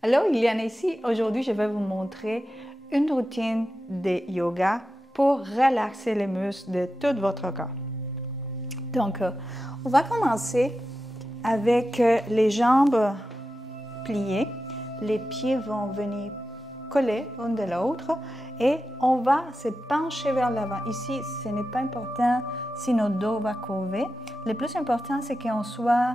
Alors, Liliane ici. Aujourd'hui, je vais vous montrer une routine de yoga pour relaxer les muscles de tout votre corps. Donc, on va commencer avec les jambes pliées. Les pieds vont venir coller l'un de l'autre et on va se pencher vers l'avant. Ici, ce n'est pas important si notre dos va courber. Le plus important, c'est qu'on soit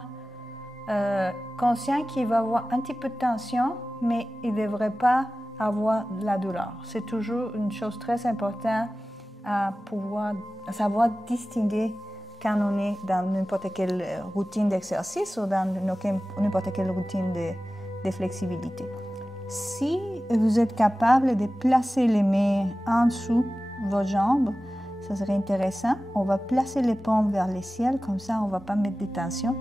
conscient qu'il va avoir un petit peu de tension, mais il ne devrait pas avoir de la douleur. C'est toujours une chose très importante à savoir distinguer quand on est dans n'importe quelle routine d'exercice ou dans n'importe quelle routine de flexibilité. Si vous êtes capable de placer les mains en dessous de vos jambes, ça serait intéressant. On va placer les paumes vers le ciel, comme ça on ne va pas mettre de tension.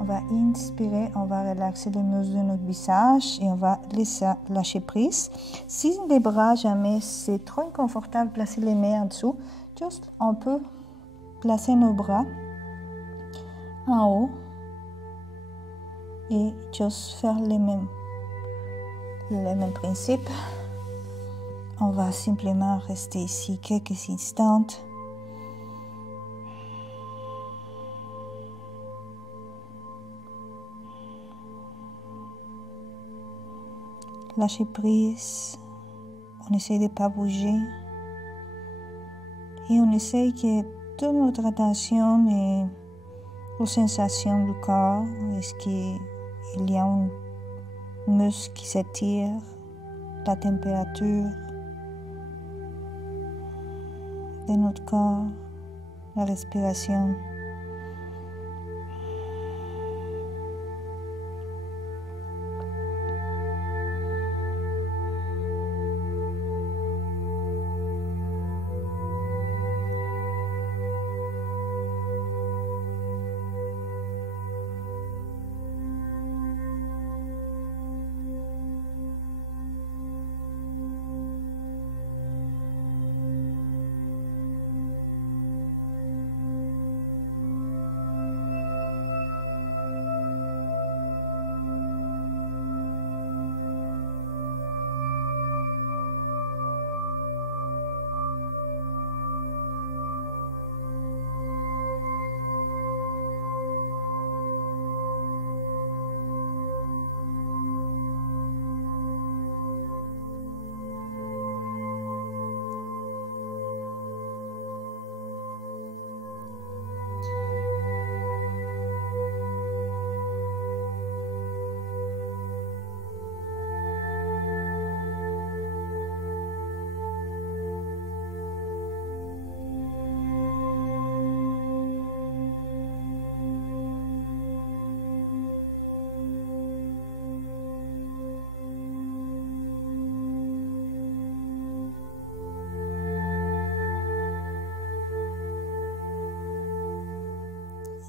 On va inspirer, on va relaxer les muscles de notre visage et on va laisser lâcher prise. Si les bras, jamais c'est trop inconfortable de placer les mains en dessous, juste on peut placer nos bras en haut et juste faire le même principe. On va simplement rester ici quelques instants. Lâcher prise, on essaie de ne pas bouger et on essaie que toute notre attention est aux sensations du corps. Est-ce qu'il y a un muscle qui s'étire, la température de notre corps, la respiration.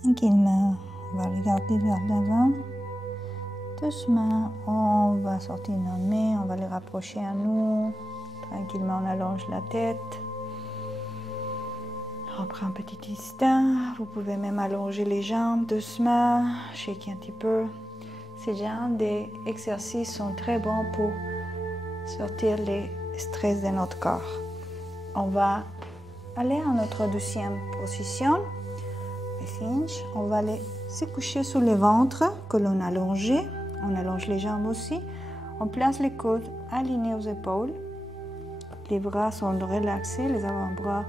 Tranquillement, on va regarder vers l'avant. Doucement, on va sortir nos mains, on va les rapprocher à nous. Tranquillement, on allonge la tête. On prend un petit instant. Vous pouvez même allonger les jambes doucement, shaker un petit peu. Ces genres d'exercices sont très bons pour sortir les stress de notre corps. On va aller à notre deuxième position. On va aller se coucher sur le ventre que l'on a allongé. On allonge les jambes aussi. On place les coudes alignés aux épaules. Les bras sont relaxés, les avant-bras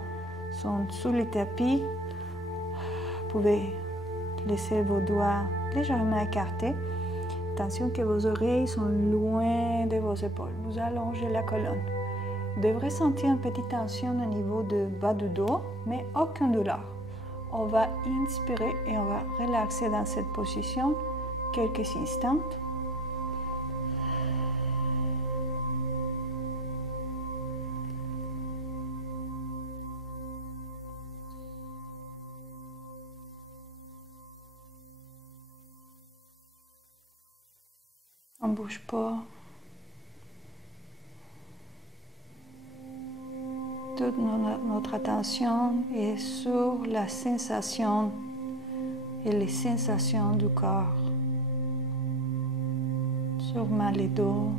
sont sous le tapis. Vous pouvez laisser vos doigts légèrement écartés. Attention que vos oreilles sont loin de vos épaules. Vous allongez la colonne. Vous devrez sentir une petite tension au niveau du bas du dos, mais aucune douleur. On va inspirer et on va relaxer dans cette position quelques instants. On ne bouge pas. Toute notre attention est sur la sensation et les sensations du corps. Sûrement les dos,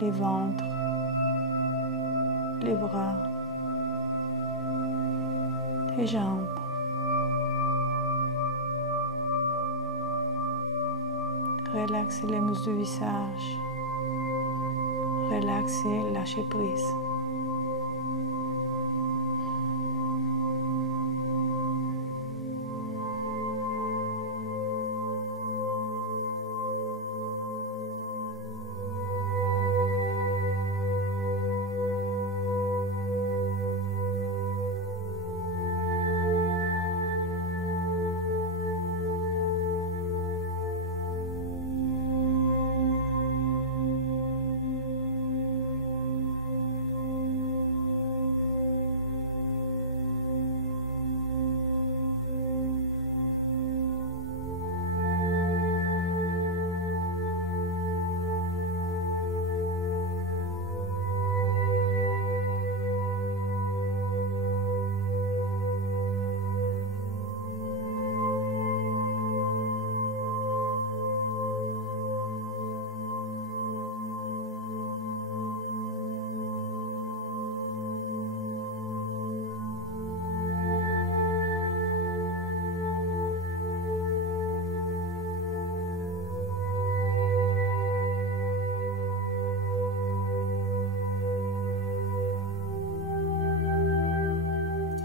les ventres, les bras, les jambes. Relaxez les muscles du visage. Relaxez, lâchez prise.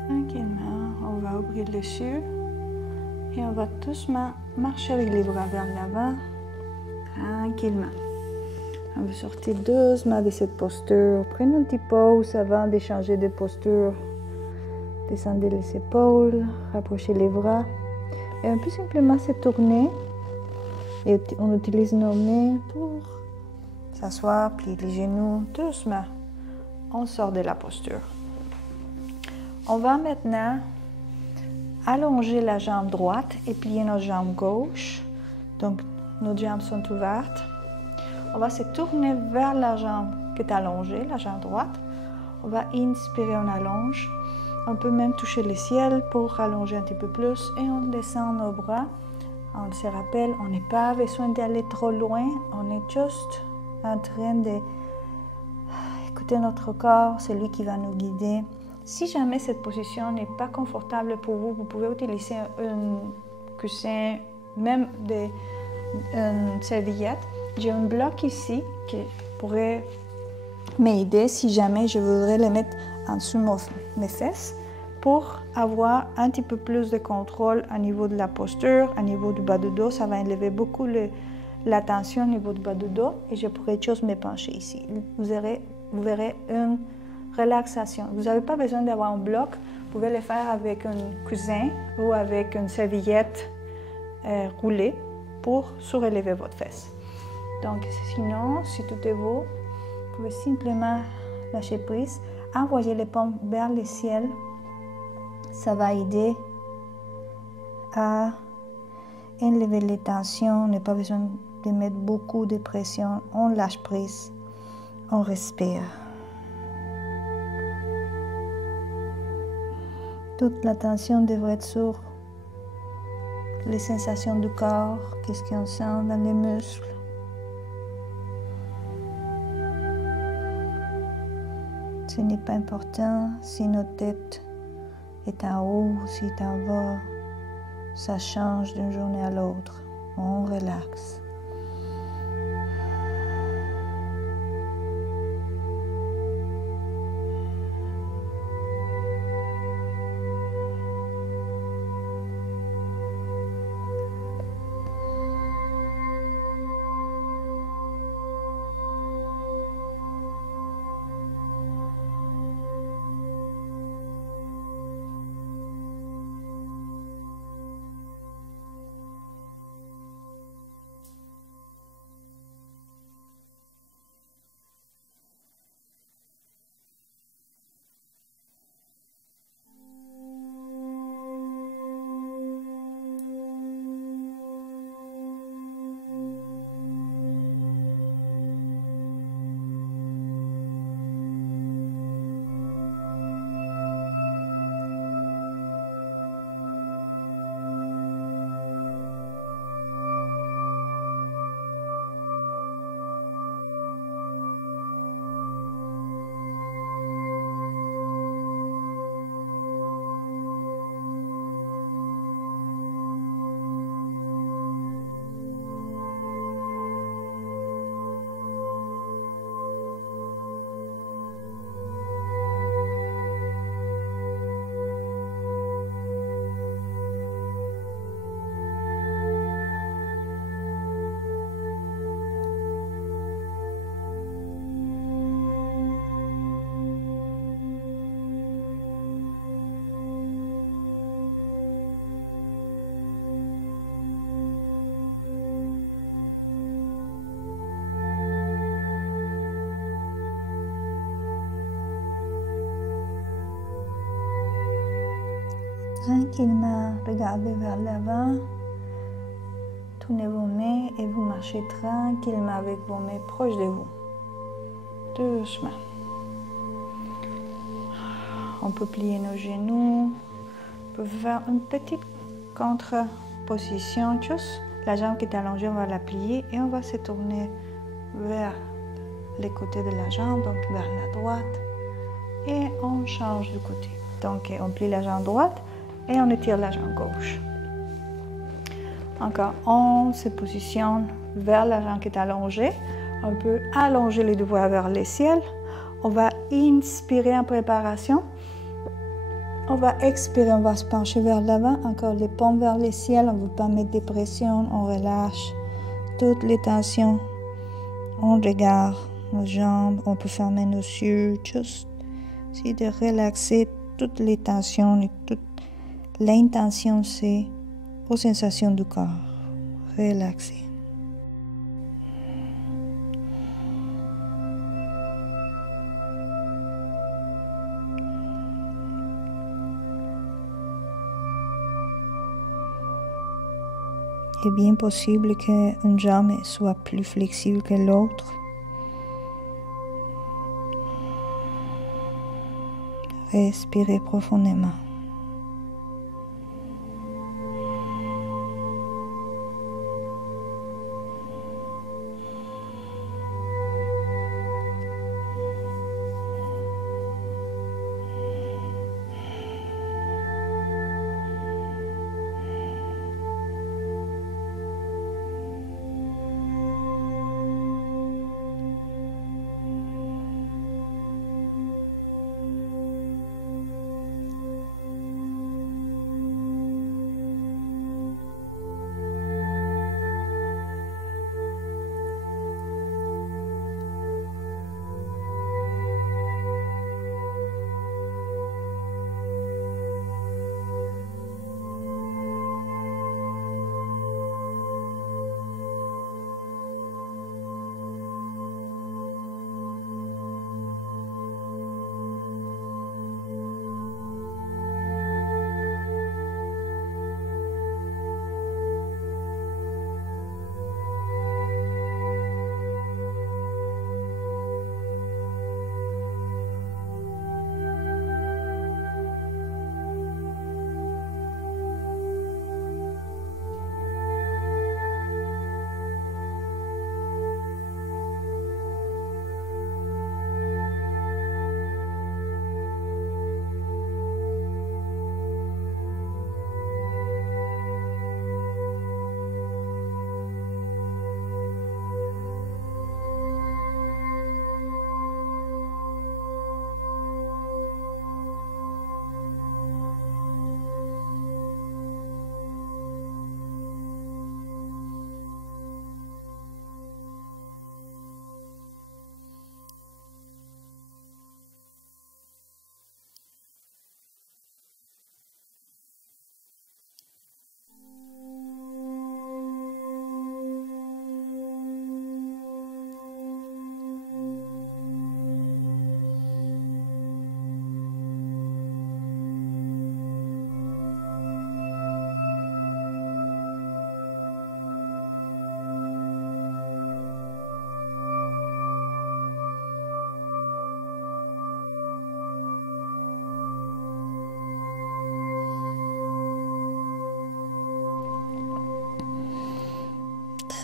Tranquillement, on va ouvrir les yeux et on va doucement marcher avec les bras vers l'avant, tranquillement. On va sortir doucement de cette posture. Prenez une petite pause avant de changer de posture. Descendez les épaules, rapprochez les bras et on peut simplement se tourner et on utilise nos mains pour s'asseoir, plier les genoux doucement. On sort de la posture. On va maintenant allonger la jambe droite et plier nos jambes gauche. Donc, nos jambes sont ouvertes. On va se tourner vers la jambe qui est allongée, la jambe droite. On va inspirer, on allonge. On peut même toucher le ciel pour allonger un petit peu plus. Et on descend nos bras. On se rappelle, on n'a pas besoin d'aller trop loin. On est juste en train d'écouter notre corps. C'est lui qui va nous guider. Si jamais cette position n'est pas confortable pour vous, vous pouvez utiliser un coussin, même une serviette. J'ai un bloc ici qui pourrait m'aider si jamais je voudrais le mettre en dessous de mes fesses pour avoir un petit peu plus de contrôle au niveau de la posture, au niveau du bas du dos. Ça va élever beaucoup la tension au niveau du bas du dos et je pourrais juste me pencher ici. Vous verrez une relaxation. Vous n'avez pas besoin d'avoir un bloc. Vous pouvez le faire avec un coussin ou avec une serviette roulée pour surélever votre fesse. Donc, sinon, si tout est beau, vous pouvez simplement lâcher prise, envoyer les paumes vers le ciel. Ça va aider à enlever les tensions. On n'a pas besoin de mettre beaucoup de pression. On lâche prise, on respire. Toute l'attention devrait être sur les sensations du corps, qu'est-ce qu'on sent dans les muscles. Ce n'est pas important si notre tête est en haut ou si est en bas. Ça change d'une journée à l'autre. On relaxe. Tranquillement, regardez vers l'avant. Tournez vos mains et vous marchez tranquillement avec vos mains proches de vous. Doucement. On peut plier nos genoux. On peut faire une petite contre-position. Juste la jambe qui est allongée, on va la plier et on va se tourner vers les côtés de la jambe, donc vers la droite. Et on change de côté. Donc on plie la jambe droite et on étire la jambe gauche. Encore, on se positionne vers la jambe qui est allongée. On peut allonger les deux doigts vers le ciel. On va inspirer en préparation. On va expirer, on va se pencher vers l'avant. Encore les paumes vers le ciel. On ne veut pas mettre de pression. On relâche toutes les tensions. On regarde nos jambes. On peut fermer nos yeux. Juste essayer de relaxer toutes les tensions. Et toute l'intention, c'est aux sensations du corps. Relaxer. Il est bien possible qu'une jambe soit plus flexible que l'autre. Respirez profondément.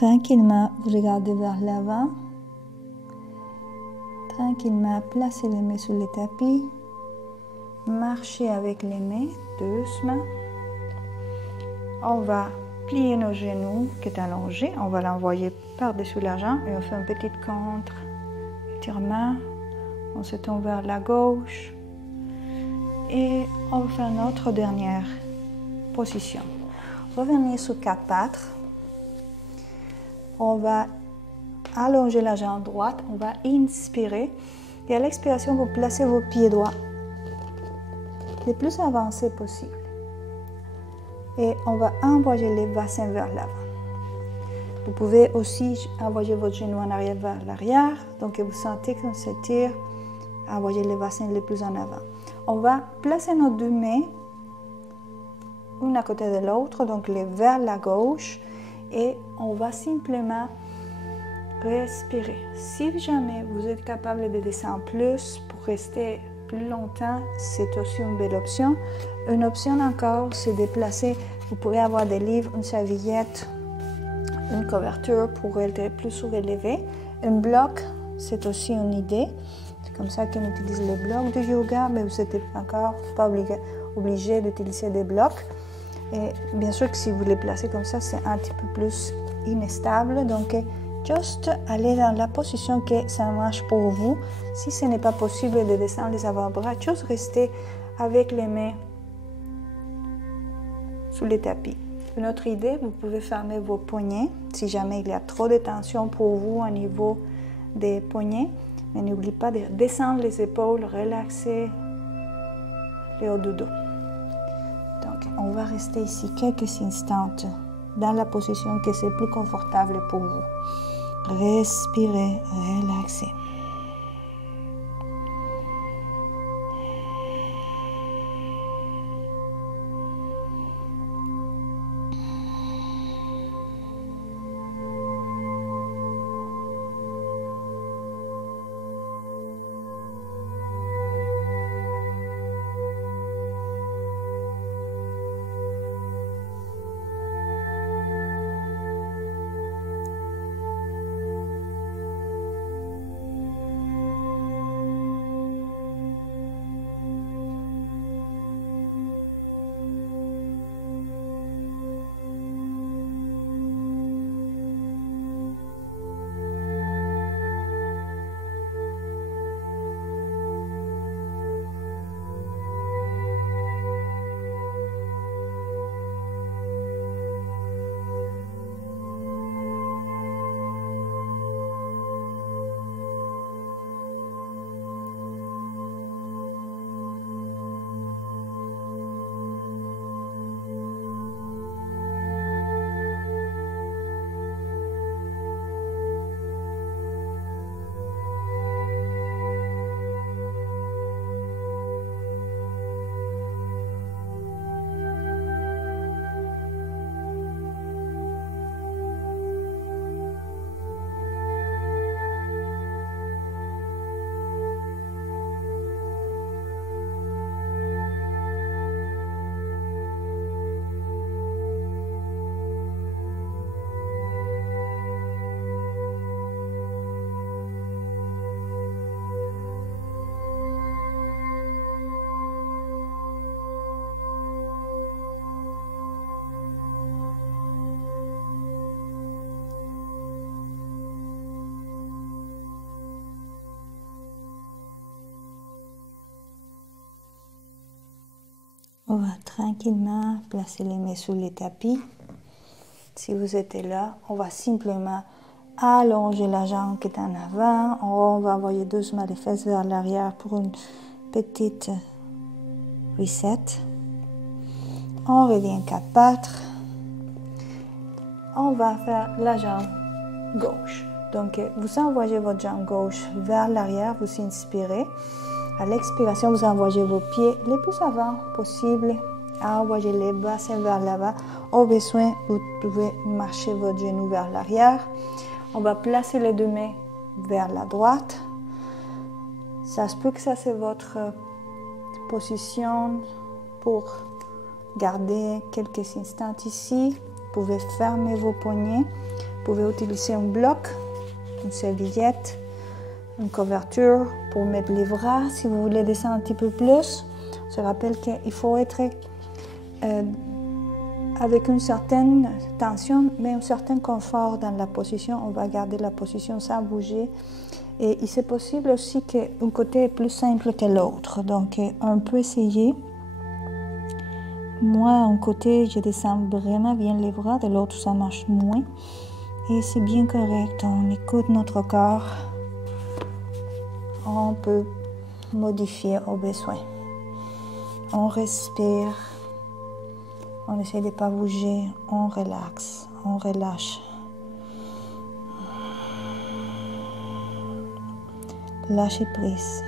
Tranquillement, vous regardez vers l'avant. Tranquillement, placez les mains sur le tapis. Marchez avec les mains, doucement. On va plier nos genoux qui est allongé. On va l'envoyer par-dessus la jambe et on fait un petit contre-étirement. On se tourne vers la gauche. Et on va faire notre dernière position. Revenez sur quatre pattes. On va allonger la jambe droite, on va inspirer et à l'expiration, vous placez vos pieds droits le plus avancés possible. Et on va envoyer les bassins vers l'avant. Vous pouvez aussi envoyer votre genou en arrière vers l'arrière, donc vous sentez qu'on s'étire, envoyer les bassins le plus en avant. On va placer nos deux mains une à côté de l'autre, donc vers la gauche, et on va simplement respirer. Si jamais vous êtes capable de descendre plus pour rester plus longtemps, c'est aussi une belle option. Une option encore, c'est déplacer. Vous pouvez avoir des livres, une serviette, une couverture pour être plus surélevé. Un bloc, c'est aussi une idée. C'est comme ça qu'on utilise les blocs de yoga, mais vous n'êtes encore pas obligé d'utiliser des blocs. Et bien sûr que si vous les placez comme ça, c'est un petit peu plus instable. Donc, juste aller dans la position que ça marche pour vous. Si ce n'est pas possible de descendre les avant-bras, juste rester avec les mains sous le tapis. Une autre idée, vous pouvez fermer vos poignets si jamais il y a trop de tension pour vous au niveau des poignets. Mais n'oubliez pas de descendre les épaules, relaxer le haut du dos. Donc, on va rester ici quelques instants dans la position que c'est plus confortable pour vous. Respirez, relaxez. On va tranquillement placer les mains sous le tapis. Si vous êtes là, on va simplement allonger la jambe qui est en avant. On va envoyer doucement les fesses vers l'arrière pour une petite reset. On revient quatre pattes. On va faire la jambe gauche. Donc, vous envoyez votre jambe gauche vers l'arrière, vous inspirez. À l'expiration, vous envoyez vos pieds les plus avant possible. Envoyez les bassins vers l'avant. Au besoin, vous pouvez marcher votre genou vers l'arrière. On va placer les deux mains vers la droite. Ça se peut que ça c'est votre position pour garder quelques instants ici. Vous pouvez fermer vos poignets. Vous pouvez utiliser un bloc, une serviette, une couverture pour mettre les bras si vous voulez descendre un petit peu plus. Je rappelle qu'il faut être avec une certaine tension, mais un certain confort dans la position. On va garder la position sans bouger. Et c'est possible aussi qu'un côté est plus simple que l'autre. Donc, on peut essayer. Moi, un côté, je descends vraiment bien les bras, de l'autre, ça marche moins. Et c'est bien correct. On écoute notre corps. On peut modifier au besoin. On respire. On essaie de ne pas bouger. On relaxe. On relâche. Lâchez prise.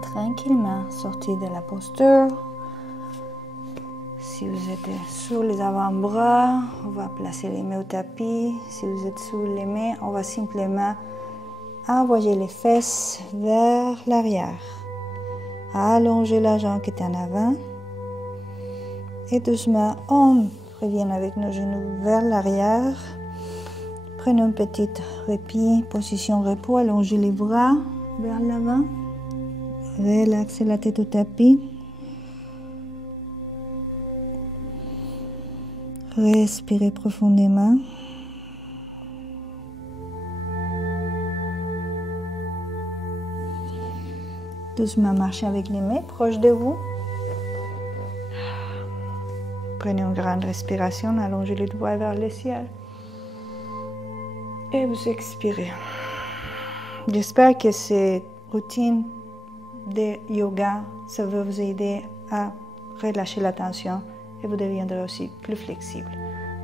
tranquillement sortir de la posture. Si vous êtes sur les avant-bras, on va placer les mains au tapis. Si vous êtes sur les mains, on va simplement envoyer les fesses vers l'arrière. Allonger la jambe qui est en avant. Et doucement, on revient avec nos genoux vers l'arrière. Prenez un petit répit, position repos, allongez les bras vers l'avant. Relaxez la tête au tapis. Respirez profondément. Doucement marchez avec les mains proches de vous. Prenez une grande respiration, allongez les doigts vers le ciel. Et vous expirez. J'espère que cette routine de yoga, ça va vous aider à relâcher la tension et vous deviendrez aussi plus flexible.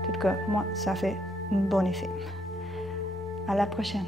En tout cas, moi, ça fait un bon effet. À la prochaine.